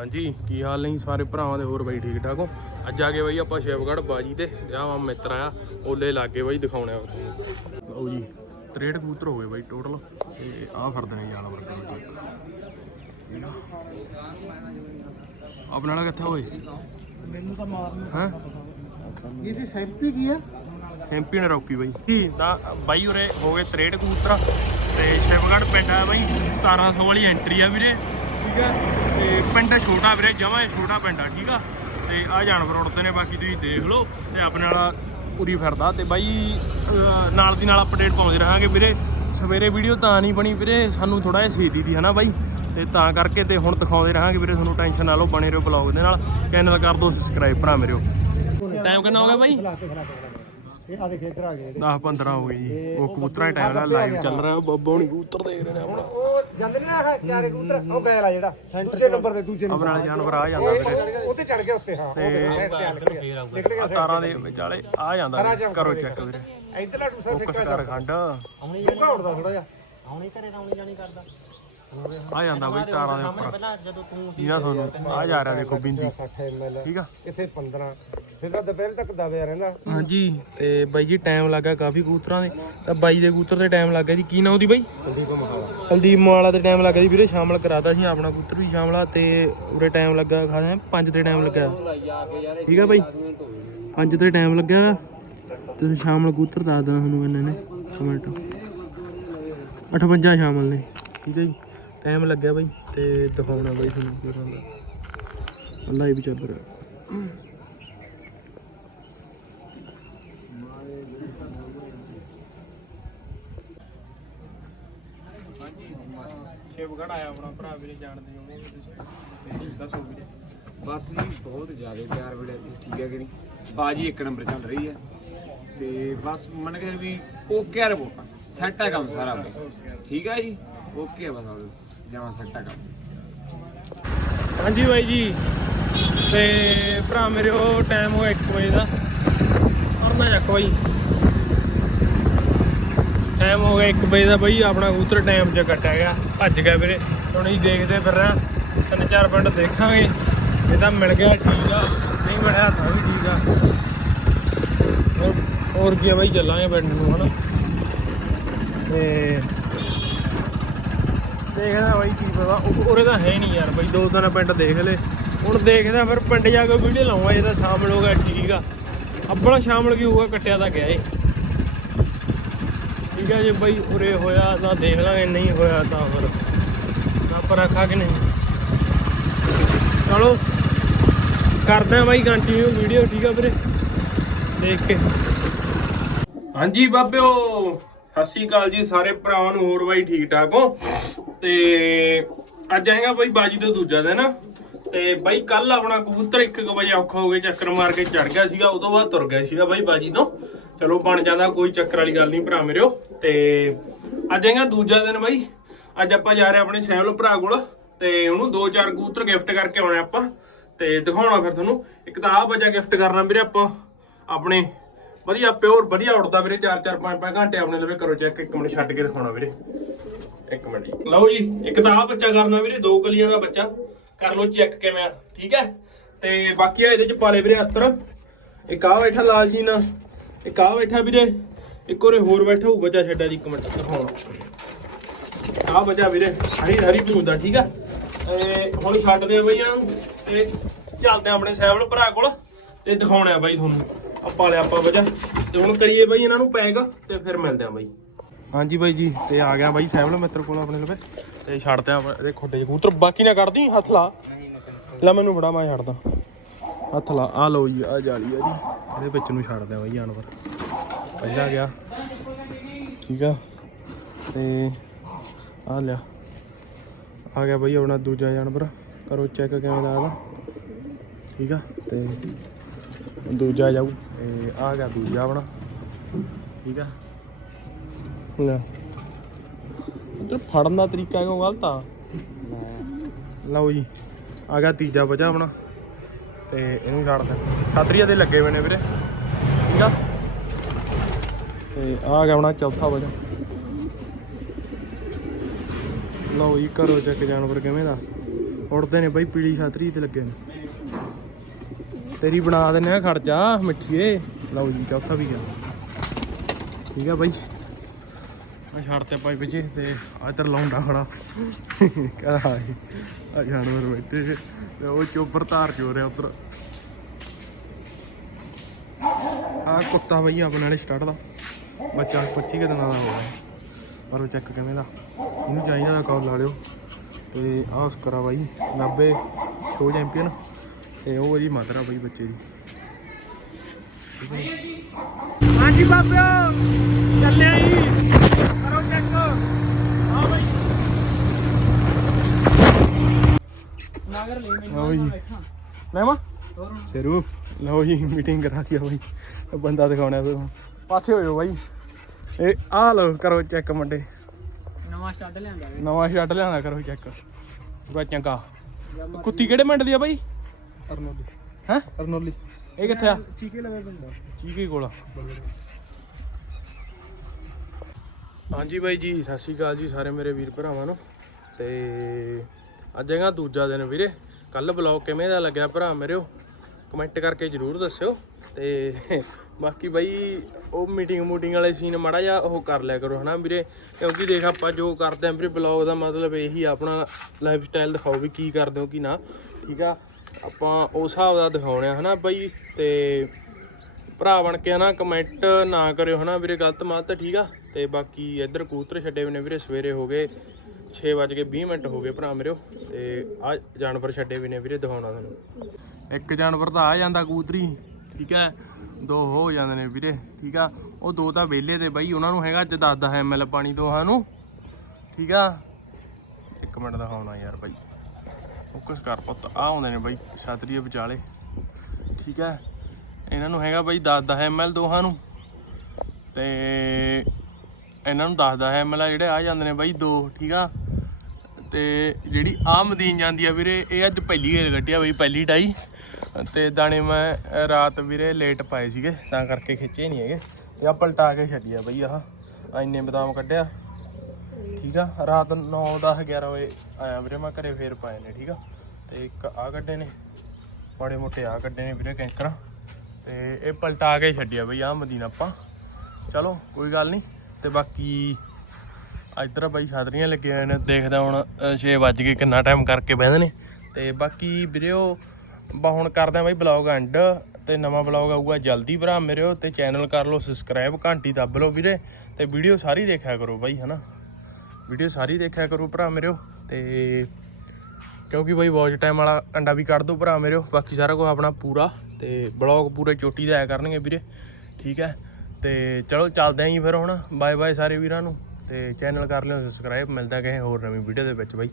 ਹਾਂਜੀ ਕੀ ਹਾਲ ਨਹੀਂ ਸਾਰੇ ਭਰਾਵਾਂ ਦੇ? ਹੋਰ ਬਾਈ ਠੀਕ ਠਾਕ ਹੋ? ਅੱਜ ਆ ਗਏ ਬਾਈ ਆਪਾਂ ਸ਼ਿਵਗੜ੍ਹ ਬਾਜੀ ਤੇ ਤੇ ਆਹ ਮਿੱਤਰ ਆ ਓਲੇ ਲਾਗੇ ਬਾਈ ਦਿਖਾਉਣੇ ਆ ਤੁਹਾਨੂੰ ਲਓ ਜੀ 63 ਕਬੂਤਰ ਹੋ ਗਏ ਬਾਈ ਟੋਟਲ ਤੇ ਆਹ ਫਿਰਦੇ ਨੇ ਜਾਨਵਰ ਚੈੱਕ ਆਪਣਾ ਵਾਲਾ ਕਿੱਥੇ ਹੋਏ ਮੈਨੂੰ ਤਾਂ ਮਾਰਨ। ਹੈ? ਇਹਦੀ ਸੈਲਫੀ ਕੀ ਆ? ਚੈਂਪੀਅਨ ਰੌਕੀ ਬਾਈ। ਤਾਂ ਬਾਈ ਉਰੇ ਹੋ ਗਏ 63 ਕਬੂਤਰ। ਤੇ ਸ਼ਿਵਗੜ੍ਹ ਪਿੰਡ ਆ ਬਾਈ 1700 ਵਾਲੀ ਐਂਟਰੀ ਆ ਵੀਰੇ। ਠੀਕ ਆ? ਤੇ ਪਿੰਡ ਛੋਟਾ ਵੀਰੇ, ਜਮਾਂ ਛੋਟਾ ਪਿੰਡ ਆ, ਠੀਕ ਆ? ਤੇ ਆ ਜਾਨਵਰ ਉੜਦੇ ਨੇ, ਬਾਕੀ ਤੁਸੀਂ ਦੇਖ ਲਓ ਤੇ ਆਪਣੇ ਵਾਲਾ ਪੂਰੀ ਫਿਰਦਾ ਤੇ ਬਾਈ ਨਾਲ ਦੀ ਨਾਲ ਅਪਡੇਟ ਪਾਉਂਦੇ ਰਹਾਂਗੇ ਵੀਰੇ। ਸਵੇਰੇ ਵੀਡੀਓ ਤਾਂ ਨਹੀਂ ਬਣੀ ਵੀਰੇ, ਸਾਨੂੰ ਥੋੜਾ ਜਿਹਾ ਛੇਤੀ ਦੀ, ਹਨਾ ਬਾਈ? ਤੇ ਤਾਂ ਕਰਕੇ ਤੇ ਹੁਣ ਦਿਖਾਉਂਦੇ ਰਹਾਂਗੇ ਵੀਰੇ, ਤੁਹਾਨੂੰ ਟੈਨਸ਼ਨ ਨਾ ਲਓ, ਬਣੇ ਰਹੋ ਬਲੌਗ ਦੇ ਨਾਲ। ਚੈਨਲ ਕਰ ਦਿਓ ਸਬਸਕ੍ਰਾਈਬ ਭਰਾ ਮੇਰਿਓ ਟਾਈਮ ਕਿੰਨਾ ਹੋ ਗਿਆ ਬਾਈ? ਇਹ ਆ ਦੇਖ ਇੱਧਰ ਆ ਗਏ 10 15 ਹੋ ਗਏ ਜੀ। ਉਹ ਕਬੂਤਰਾਂ ਦਾ ਟਾਈਮ ਲਾਈਵ ਚੱਲ ਰਿਹਾ ਬੱਬਾ ਹੁਣੀ ਕਬੂਤਰ ਦੇਖ ਰਹੇ ਨੇ ਆਪਣਾ। ਉਹ ਜਾਂਦੇ ਨੇ ਨਾ ਚਾਰੇ ਕਬੂਤਰ ਉਹ ਗੈਲ ਆ ਜਿਹੜਾ। ਦੂਜੇ ਨੰਬਰ ਤੇ ਦੂਜੇ ਆਪਣਾ ਵਾਲਾ ਜਾਨਵਰ ਆ ਜਾਂਦਾ ਵੀਰੇ ਉੱਤੇ ਚੜ ਗਿਆ ਉੱਤੇ ਹਾਂ ਉਹ ਤਾਰਾਂ ਦੇ ਵਿਚਾਲੇ ਆ ਜਾਂਦਾ। ਕਰੋ ਚੈੱਕ ਵੀਰੇ। ਇੱਧਰਲਾ ਟੂਸਾ ਫੋਕਸ ਕਰ ਖੰਡ। ਟੁੱਕਾ ਉੱਡਦਾ ਥੋੜਾ ਜਿਹਾ। ਆਉਣੀ ਘਰੇ ਆਉਣੀ ਜਾਣੀ ਕਰਦਾ। ਆ ਜਾਂਦਾ ਬਈ ਤਾਰਾਂ ਦੇ ਉੱਪਰ। ਪਹਿਲਾਂ ਜਦੋਂ ਤੂੰ ਇਹਨਾਂ ਤੁਹਾਨੂੰ ਆ ਜਾ ਰਿਹਾ ਦੇਖੋ ਬਿੰਦੀ। 60 ml ਠੀਕ ਆ? ਇੱਥੇ 15 ਫਿਰ ਤਾਂ ਦੁਪਹਿਰ ਤੱਕ ਦਬਿਆ ਰਹਿੰਦਾ। ਹਾਂਜੀ ਤੇ ਬਾਈ ਜੀ ਟਾਈਮ ਲੱਗਾ ਕਾਫੀ ਕਬੂਤਰਾਂ ਦੇ। ਤਾਂ ਬਾਈ ਦੇ ਕਬੂਤਰ ਤੇ ਟਾਈਮ ਲੱਗਾ ਜੀ। ਕੀ ਨਾਂ ਉਹਦੀ ਬਾਈ? ਕੁਲਦੀਪ ਮਹਾਲਾ। ਕੁਲਦੀਪ ਮਵਾਲਾ ਤੇ ਟਾਈਮ ਲੱਗਾ ਜੀ ਵੀਰੇ। ਸ਼ਾਮਲ ਕਰਾਤਾ ਸੀ ਆਪਣਾ ਕਬੂਤਰ ਵੀ ਸ਼ਾਮਲਾ ਤੇ ਉਰੇ ਟਾਈਮ ਲੱਗਾ ਖਾਣੇ 5 ਤੇ ਟਾਈਮ ਲੱਗਾ ਠੀਕ ਆ ਬਾਈ? 5 ਤੇ ਟਾਈਮ ਲੱਗਾ ਤੁਸੀਂ ਸ਼ਾਮਲ ਕਬੂਤਰ ਦੱਸ ਦੇਣਾ ਤੁਹਾਨੂੰ ਇਹਨਾਂ ਨੇ। ਕਮੈਂਟ 58 ਸ਼ਾਮਲ ਨੇ। ਠੀਕ ਹੈ ਜੀ। ਟਾਈਮ ਲੱਗਿਆ ਬਾਈ ਤੇ ਦਿਖਾਉਣਾ ਬਾਈ ਤੁਹਾਨੂੰ ਕੀ ਹੁੰਦਾ ਲਾਈਵ ਚੱਲ ਰਿਹਾ। ਸ਼ਿਵਗੜ ਆਇਆ ਆਪਣਾ ਭਰਾ ਵੀਰੇ ਜਾਣਦੇ ਹੋਗੇ ਤੁਸੀਂ। ਦੱਸੋ ਵੀਰੇ ਬਸ ਜੀ ਬਹੁਤ ਜ਼ਿਆਦਾ ਪਿਆਰ ਮਿਲਿਆ ਜੀ ਠੀਕ ਹੈ ਕਿ ਨਹੀਂ? ਬਾਜੀ ਇੱਕ ਨੰਬਰ ਚੱਲ ਰਹੀ ਹੈ। ਤੇ ਬਸ ਮੰਨ ਕੇ ਵੀ ਓਕੇ ਆ ਰਿਪੋਰਟ। ਸੈੱਟ ਹੈ ਕੰਮ ਸਾਰਾ ਬਈ ਠੀਕ ਹੈ ਜੀ? ਓਕੇ ਆ ਬਸ। ਜਮਾ ਸੈੱਟ ਹੈ ਹਾਂਜੀ ਬਾਈ ਜੀ, ਤੇ ਭਰਾ ਮੇਰੇ ਉਹ ਟਾਈਮ ਹੋਇਆ 1 ਵਜੇ ਦਾ। ਔਰ ਮੈਂ ਚੱਕ ਬਾਈ। ਟਾਈਮ ਹੋ ਗਿਆ 1 ਵਜੇ ਦਾ ਬਾਈ, ਆਪਣਾ ਕਬੂਤਰ ਟਾਈਮ 'ਚ ਕੱਟਿਆ ਗਿਆ। ਭੱਜ ਗਿਆ ਵੀਰੇ। ਹੁਣ ਅਸੀਂ ਦੇਖਦੇ ਫਿਰ ਰਹੇ। ਤਿੰਨ ਚਾਰ ਪਿੰਡ ਦੇਖਾਂਗੇ। ਇਹ ਤਾਂ ਮਿਲ ਗਿਆ ਠੀਕ ਆ। ਨਹੀਂ ਮਿਲਿਆ ਤਾਂ ਵੀ ਠੀਕ ਆ। ਹੋਰ ਹੋਰ ਕੀ ਆ ਬਾਈ, ਚੱਲਾਂਗੇ ਪਿੰਡ ਨੂੰ, ਹਨਾ। ਤੇ ਦੇਖਦਾ ਬਾਈ ਕੀ ਪਤਾ। ਉਰੇ ਤਾਂ ਹੈ ਨਹੀਂ ਯਾਰ ਬਾਈ, ਦੋ ਦਿਨ ਪਿੰਡ ਦੇਖ ਲੈ ਹੁਣ ਦੇਖਦਾ ਫਿਰ ਪਿੰਡ ਜਾ ਕੇ ਵੀਡੀਓ ਲਾਉਂਗਾ ਜੇ ਤਾਂ ਸ਼ਾਮਲ ਹੋ ਠੀਕ ਆ। ਆਪਣਾ ਸ਼ਾਮਲ ਕੀ ਹੋਊਗਾ, ਕੱਟਿਆ ਤਾਂ ਗਿਆ ਏ। ਠੀਕ ਆ ਜੇ ਬਾਈ, ਉਰੇ ਹੋਇਆ ਤਾਂ ਦੇਖ ਲਾਂਗੇ, ਨਹੀਂ ਹੋਇਆ ਤਾਂ ਫਿਰ। ਆਪਾਂ ਰੱਖਾ ਕਿ ਨਹੀਂ? ਚਲੋ, ਕਰਦੇ ਆ ਬਾਈ ਕੰਟੀਨਿਊ ਵੀਡੀਓ, ਠੀਕ ਆ ਵੀਰੇ? ਦੇਖ ਕੇ। ਹਾਂਜੀ ਬਾਬਿਓ। ਸਤਿ ਸ਼੍ਰੀ ਅਕਾਲ ਜੀ ਸਾਰੇ ਭਰਾਵਾਂ ਨੂੰ, ਹੋਰ ਬਾਈ ਠੀਕ ਠਾਕ ਹੋ? ਤੇ ਅੱਜ ਆਏਗਾ ਬਾਈ ਬਾਜੀ ਦਾ ਦੂਜਾ ਦਿਨ ਤੇ ਬਾਈ ਕੱਲ ਆਪਣਾ ਕਬੂਤਰ 1 ਵਜੇ ਔਖਾ ਹੋ ਕੇ ਚੱਕਰ ਮਾਰ ਕੇ ਚੜ ਗਿਆ ਸੀਗਾ, ਉਦੋਂ ਬਾਅਦ ਤੁਰ ਗਿਆ ਸੀਗਾ ਬਾਈ ਬਾਜੀ ਤੋਂ। ਚਲੋ ਬਣ ਜਾਂਦਾ, ਕੋਈ ਚੱਕਰ ਵਾਲੀ ਗੱਲ ਨਹੀਂ ਭਰਾ ਮੇਰਿਓ ਤੇ ਅੱਜ ਆਏਗਾ ਦੂਜਾ ਦਿਨ ਬਾਈ। ਅੱਜ ਆਪਾਂ ਜਾ ਰਹੇ ਆਪਣੇ ਸਹਿਬਲ ਭਰਾ ਕੋਲ, ਤੇ ਉਹਨੂੰ ਦੋ ਚਾਰ ਕਬੂਤਰ ਗਿਫਟ ਕਰਕੇ ਆਉਣੇ ਆਪਾਂ। ਤੇ ਦਿਖਾਉਣਾ ਫਿਰ ਤੁਹਾਨੂੰ। ਇੱਕ ਤਾਂ ਆਹ ਬੱਚਾ ਗਿਫਟ ਕਰਨਾ ਵੀਰੇ ਆਪਾਂ, ਆਪਣੇ ਵਧੀਆ, ਪਿਓਰ ਵਧੀਆ ਉੜਦਾ ਵੀਰੇ 4 4 5 5 ਘੰਟੇ ਆਪਣੇ ਲਵੇ, ਕਰੋ ਚੈੱਕ ਇੱਕ ਮਿੰਟ ਛੱਡ ਕੇ ਦਿਖਾਉਣਾ ਵੀਰੇ। ਇੱਕ ਮਿੰਟ ਜੀ। ਲਓ ਜੀ, ਇੱਕ ਤਾਂ ਆਹ ਬੱਚਾ ਕਰਨਾ ਵੀਰੇ, ਦੋ ਗਲੀਆਂ ਦਾ ਬੱਚਾ। ਕਰ ਲਓ ਚੈੱਕ ਕਿਵੇਂ ਆ, ਠੀਕ ਹੈ? ਤੇ ਬਾਕੀ ਆ ਇਹਦੇ ਚ ਪਾਲੇ ਵੀਰੇ ਅਸਤਰ। ਇੱਕ ਆ ਬੈਠਾ ਲਾਲ ਜੀ ਨਾਲ, ਇੱਕ ਆ ਬੈਠਾ ਵੀਰੇ, ਇੱਕ ਹੋਰੇ ਹੋਰ ਬੈਠਾ ਹੋਊ ਬੱਚਾ ਛੱਡਿਆ ਜੀ, ਇੱਕ ਮਿੰਟ, ਦਿਖਾਉਣਾ। ਆ ਬੱਚਾ ਵੀਰੇ, ਹਰੀ ਹਰੀ ਪੂੰਦਾ ਠੀਕ ਆ? ਤੇ ਹੁਣ ਛੱਡਦੇ ਆ ਬਈ ਤੇ ਚੱਲਦੇ ਆ ਆਪਣੇ ਸੈਵਲ ਭਰਾ ਕੋਲ, ਤੇ ਦਿਖਾਉਣਾ ਬਾਈ ਤੁਹਾਨੂੰ। ਆਪਾਂ ਲਿਆ ਆਪਾਂ ਵਜਾ। ਤੇ ਹੁਣ ਕਰੀਏ ਬਾਈ ਇਹਨਾਂ ਨੂੰ ਪੈਕ ਤੇ ਫਿਰ ਮਿਲਦੇ ਆ ਬਾਈ। ਹਾਂਜੀ ਬਾਈ ਜੀ, ਤੇ ਆ ਗਿਆ ਬਾਈ ਸੈਵਲ ਮਿੱਤਰ ਕੋਲ ਆਪਣੇ ਲਵੇ। ਤੇ ਛੱਡਦੇ ਆ ਇਹਦੇ ਖੋਡੇ ਕਬੂਤਰ ਬਾਕੀ ਨਾ ਕੱਢਦੀ, ਹੱਥ ਲਾ। ਲੈ ਮੈਨੂੰ ਫੜਾ, ਮੈਂ ਛੱਡਦਾ। ਹੱਥ ਲਾ ਆ ਲਓ ਜੀ ਆ ਜਾਲੀ ਆ ਜੀ। ਇਹਦੇ ਵਿੱਚ ਨੂੰ ਛੱਡਦੇ ਆ ਬਾਈ ਜਾਨਵਰ। ਪਹਿਲਾ ਗਿਆ। ਠੀਕ ਆ। ਤੇ ਆ ਲਿਆ। ਆ ਗਿਆ ਬਾਈ ਆਪਣਾ ਦੂਜਾ ਜਾਨਵਰ। ਕਰੋ ਚੈੱਕ ਕਿਵੇਂ ਲੱਗਦਾ ਠੀਕ ਆ। ਤੇ ਦੂਜਾ ਜਾਊ। ਤੇ ਆ ਗਿਆ ਦੂਜਾ ਆਪਣਾ। ਠੀਕ ਆ? ਲੈ। ਇਧਰ ਫੜਨ ਦਾ ਤਰੀਕਾ ਕਿਉਂ ਗਲਤ ਆ? ਲਓ ਜੀ ਆ ਗਿਆ ਤੀਜਾ ਵਜਾ ਆਪਣਾ। ਤੇ ਇਹਨੂੰ ਛੱਡ ਦੇ। ਛਤਰੀਆਂ ਦੇ ਲੱਗੇ ਹੋਏ ਨੇ ਵੀਰੇ। ਠੀਕ ਆ? ਤੇ ਆ ਗਿਆ ਆਪਣਾ ਚੌਥਾ ਵਜਾ। ਲਓ ਜੀ ਕਰੋ ਚੱਕ ਜਾਨਵਰ ਕਿਵੇਂ ਦਾ? ਉੜਦੇ ਨੇ ਬਾਈ ਪੀਲੀ ਖਾਤਰੀ ਤੇ ਲੱਗੇ ਨੇ। ਤੇਰੀ ਬਣਾ ਦਿੰਨੇ ਆ ਖਰਚਾ ਮਿੱਠੀਏ ਲਓ ਜੀ, ਚੌਥਾ ਵੀ ਗਿਆ ਠੀਕ ਆ ਬਾਈ। ਮੈਂ ਛੱਡ ਤੇ ਪਾਈ ਵਿੱਚ ਤੇ ਇੱਧਰ ਲਾਉਂਦਾ ਖੜਾ। ਕਹਦਾ ਆ ਜਾਨਵਰ ਬੈਠੇ ਤੇ ਉਹ ਚੋਬਰ ਧਾਰ ਚੋ ਰਿਹਾ ਉੱਧਰ। ਆ ਕੁੱਤਾ ਬਈ ਆਪਣੇ ਨਾਲ ਸਟਾਰਟ ਦਾ। ਬੱਚਾ 25 ਕੁ ਦਿਨਾਂ ਦਾ ਹੋਇਆ। ਪਰ ਉਹ ਚੈੱਕ ਕਿਵੇਂ ਦਾ। ਇਹਨੂੰ ਚਾਹੀਦਾ ਕਾਲ ਲਾ ਲਿਓ। ਤੇ ਆਹ ਸਕਰਾ ਬਾਈ 90 ਸ਼ੋ ਚੈਂਪੀਅਨ ਤੇ ਉਹ ਇਹਦੀ ਮਦਰ ਆ ਬਾਈ ਬੱਚੇ ਦੀ ਹਾਂਜੀ ਬਾਬਿਓ ਚੱਲਿਆ ਜੀ। ਕਰੋ ਚੈੱਕ ਆ ਬਾਈ। ਨਾਗਰ ਲੈ ਮੈਨੂੰ ਲਓ ਜੀ। ਲੈਵਾ ਸ਼ਰੂ ਲਓ ਜੀ ਮੀਟਿੰਗ ਕਰਾ ਦਿਆ ਬਾਈ। ਬੰਦਾ ਦਿਖਾਉਣਾ ਫਿਰ ਪਾਸੇ ਹੋ ਜਾਓ ਬਾਈ। ਇਹ ਆ ਲਓ ਕਰੋ ਚੈੱਕ ਮੁੰਡੇ। ਨਵਾਂ ਸਟੱਡ ਲਿਆਂਦਾ ਨਵਾਂ ਸ਼ਰਟ ਲਿਆਂਦਾ ਕਰੋ ਚੈੱਕ ਬੜਾ ਚੰਗਾ। ਕੁੱਤੀ ਕਿਹੜੇ ਮਿੰਟ ਦੀ ਆ ਬਾਈ? ਅਰਨੋਲੀ। ਹੈ? ਅਰਨੋਲੀ। ਇਹ ਕਿੱਥੇ ਆ? ਚੀਕੇ ਲਵੇ ਬੰਦਾ। ਚੀਕੇ ਕੋਲ ਆ। ਹਾਂਜੀ ਬਾਈ ਜੀ ਸਤਿ ਸ਼੍ਰੀ ਅਕਾਲ ਜੀ ਸਾਰੇ ਮੇਰੇ ਵੀਰ ਭਰਾਵਾਂ ਨੂੰ। ਤੇ ਅੱਜ ਹੈਗਾ ਦੂਜਾ ਦਿਨ ਵੀਰੇ। ਕੱਲ ਬਲੌਗ ਕਿਵੇਂ ਦਾ ਲੱਗਿਆ ਭਰਾ ਮੇਰਿਓ ਕਮੈਂਟ ਕਰਕੇ ਜਰੂਰ ਦੱਸਿਓ। ਤੇ ਬਾਕੀ ਬਾਈ ਉਹ ਮੀਟਿੰਗ ਮੂਟਿੰਗ ਵਾਲੇ ਸੀਨ ਮਾੜਾ ਜਿਹਾ ਉਹ ਕਰ ਲਿਆ ਕਰੋ ਹਨਾ ਵੀਰੇ। ਕਿਉਂਕਿ ਦੇਖ ਆਪਾਂ ਜੋ ਕਰਦੇ ਆਂ ਵੀਰੇ ਬਲੌਗ ਦਾ ਮਤਲਬ ਇਹੀ ਆਪਣਾ ਲਾਈਫ ਸਟਾਈਲ ਦਿਖਾਓ ਵੀ ਕੀ ਕਰਦੇ ਹੋ ਕੀ ਨਾ। ਠੀਕ ਆ? ਆਪਾਂ ਉਸ ਹਿਸਾਬ ਦਾ ਦਿਖਾਉਣੇ ਆ, ਹਨਾ ਬਾਈ? ਤੇ ਭਰਾ ਬਣ ਕੇ ਨਾ ਕਮੈਂਟ ਨਾ ਕਰਿਓ, ਹਨਾ, ਵੀਰੇ, ਗਲਤ ਮਾਤ, ਠੀਕ ਆ? ਤੇ ਬਾਕੀ ਇੱਧਰ ਕੂਤਰ ਛੱਡੇ ਵੀ ਨੇ ਵੀਰੇ, ਸਵੇਰੇ ਹੋ ਗਏ 6 ਵਜ ਕੇ 20 ਮਿੰਟ ਹੋ ਗਏ ਭਰਾ ਮੇਰਿਓ ਤੇ ਆ ਜਾਨਵਰ ਛੱਡੇ ਵੀ ਨੇ ਵੀਰੇ, ਦਿਖਾਉਣਾ ਤੁਹਾਨੂੰ। ਇੱਕ ਜਾਨਵਰ ਤਾਂ ਆ ਜਾਂਦਾ ਕੂਤਰੀ ਠੀਕ ਹੈ ਦੋ ਹੋ ਜਾਂਦੇ ਨੇ ਵੀਰੇ, ਠੀਕ ਆ? ਉਹ ਦੋ ਤਾਂ ਵਿਹਲੇ ਦੇ ਬਾਈ, ਉਹਨਾਂ ਨੂੰ ਹੈਗਾ ਅੱਜ 10 ਐਮਐਲ ਪਾਣੀ ਦੋਹਾਂ ਨੂੰ, ਠੀਕ ਆ? ਇੱਕ ਮਿੰਟ ਦਿਖਾਉਣਾ ਯਾਰ ਬਾਈ। ਫੋਕਸ ਕਰ ਪੁੱਤ ਆ ਆਉਂਦੇ ਨੇ ਬਾਈ ਛਤਰੀਏ ਵਿਚਾਲੇ। ਠੀਕ ਹੈ? ਇਹਨਾਂ ਨੂੰ ਹੈਗਾ ਬਾਈ 10 10 ml ਦੋਹਾਂ ਨੂੰ। ਤੇ ਇਹਨਾਂ ਨੂੰ 10 10 ml ਆ ਜਿਹੜੇ ਆ ਜਾਂਦੇ ਨੇ ਬਾਈ ਦੋ, ਠੀਕ ਆ? ਤੇ ਜਿਹੜੀ ਆ ਮਦੀਨ ਜਾਂਦੀ ਆ ਵੀਰੇ, ਇਹ ਅੱਜ ਪਹਿਲੀ ਗੇਰ ਕੱਟਿਆ ਬਈ, ਪਹਿਲੀ ਟਾਈ। ਤੇ ਦਾਣੇ ਮੈਂ ਰਾਤ ਵੀਰੇ ਲੇਟ ਪਾਏ ਸੀਗੇ, ਤਾਂ ਕਰਕੇ ਖਿੱਚੇ ਨਹੀਂ ਹੈਗੇ। ਤੇ ਆ ਪਲਟਾ ਕੇ ਛੱਡਿਆ ਬਈ ਆਹ। ਆਹ ਇੰਨੇ ਬਦਾਮ ਕੱਢਿਆ। ਠੀਕ ਆ, ਰਾਤ 9 10 11 ਵਜੇ ਆਇਆ ਵੀਰੇ, ਮੈਂ ਘਰੇ ਫੇਰ ਪਾਏ ਨੇ, ਠੀਕ ਆ। ਤੇ ਇੱਕ ਆ ਕੱਢੇ ਨੇ, ਮਾੜੇ ਮੋਟੇ ਆ ਕੱਢੇ ਨੇ ਵੀਰੇ ਕੈਂਕਰ। ਤੇ ਇਹ ਪਲਟਾ ਕੇ ਛੱਡਿਆ ਬਈ ਆ ਮਦੀਨਾ ਆਪਾਂ। ਚਲੋ, ਕੋਈ ਗੱਲ ਨਹੀਂ ਤੇ ਬਾਕੀ ਇੱਧਰ ਬਾਈ ਛਾਤਰੀਆਂ ਲੱਗੀਆਂ ਹੋਏ ਨੇ, ਦੇਖਦਾ ਹੁਣ 6 ਵੱਜ ਗਏ, ਕਿੰਨਾ ਟਾਈਮ ਕਰਕੇ ਬਹਿੰਦੇ ਨੇ। ਤੇ ਬਾਕੀ ਵੀਰੇਓ ਬਾ ਹੁਣ ਕਰਦੇ ਆ ਬਾਈ ਬਲੌਗ ਐਂਡ ਤੇ ਨਵਾਂ ਬਲੌਗ ਆਊਗਾ ਜਲਦੀ ਭਰਾ ਮੇਰਿਓ ਤੇ ਚੈਨਲ ਕਰ ਲਓ ਸਬਸਕ੍ਰਾਈਬ ਘੰਟੀ ਦੱਬ ਲਓ ਵੀਰੇ, ਤੇ ਵੀਡੀਓ ਸਾਰੀ ਦੇਖਿਆ ਕਰੋ ਬਾਈ, ਹਨਾ। ਵੀਡੀਓ ਸਾਰੀ ਦੇਖਿਆ ਕਰੋ ਭਰਾ ਮੇਰਿਓ, ਤੇ ਕਿਉਂਕਿ ਬਾਈ ਵਾਚ ਟਾਈਮ ਵਾਲਾ ਅੰਡਾ ਵੀ ਕੱਢ ਦੋ ਭਰਾ ਮੇਰਿਓ, ਬਾਕੀ ਸਾਰਾ ਕੁਝ ਆਪਣਾ ਪੂਰਾ, ਤੇ ਬਲੌਗ ਪੂਰੇ ਚੋਟੀ ਦਾ ਆਇਆ ਕਰਨਗੇ ਵੀਰੇ, ਠੀਕ ਹੈ? ਤੇ ਚਲੋ ਚੱਲਦੇ ਆਂ ਜੀ ਫਿਰ ਹੁਣ ਬਾਏ ਬਾਏ ਸਾਰੇ ਵੀਰਾਂ ਨੂੰ, ਤੇ ਚੈਨਲ ਕਰ ਲਿਓ ਸਬਸਕ੍ਰਾਈਬ ਮਿਲਦਾ ਕਿਸੇ ਹੋਰ ਨਵੀਂ ਵੀਡੀਓ ਦੇ ਵਿੱਚ ਬਾਈ।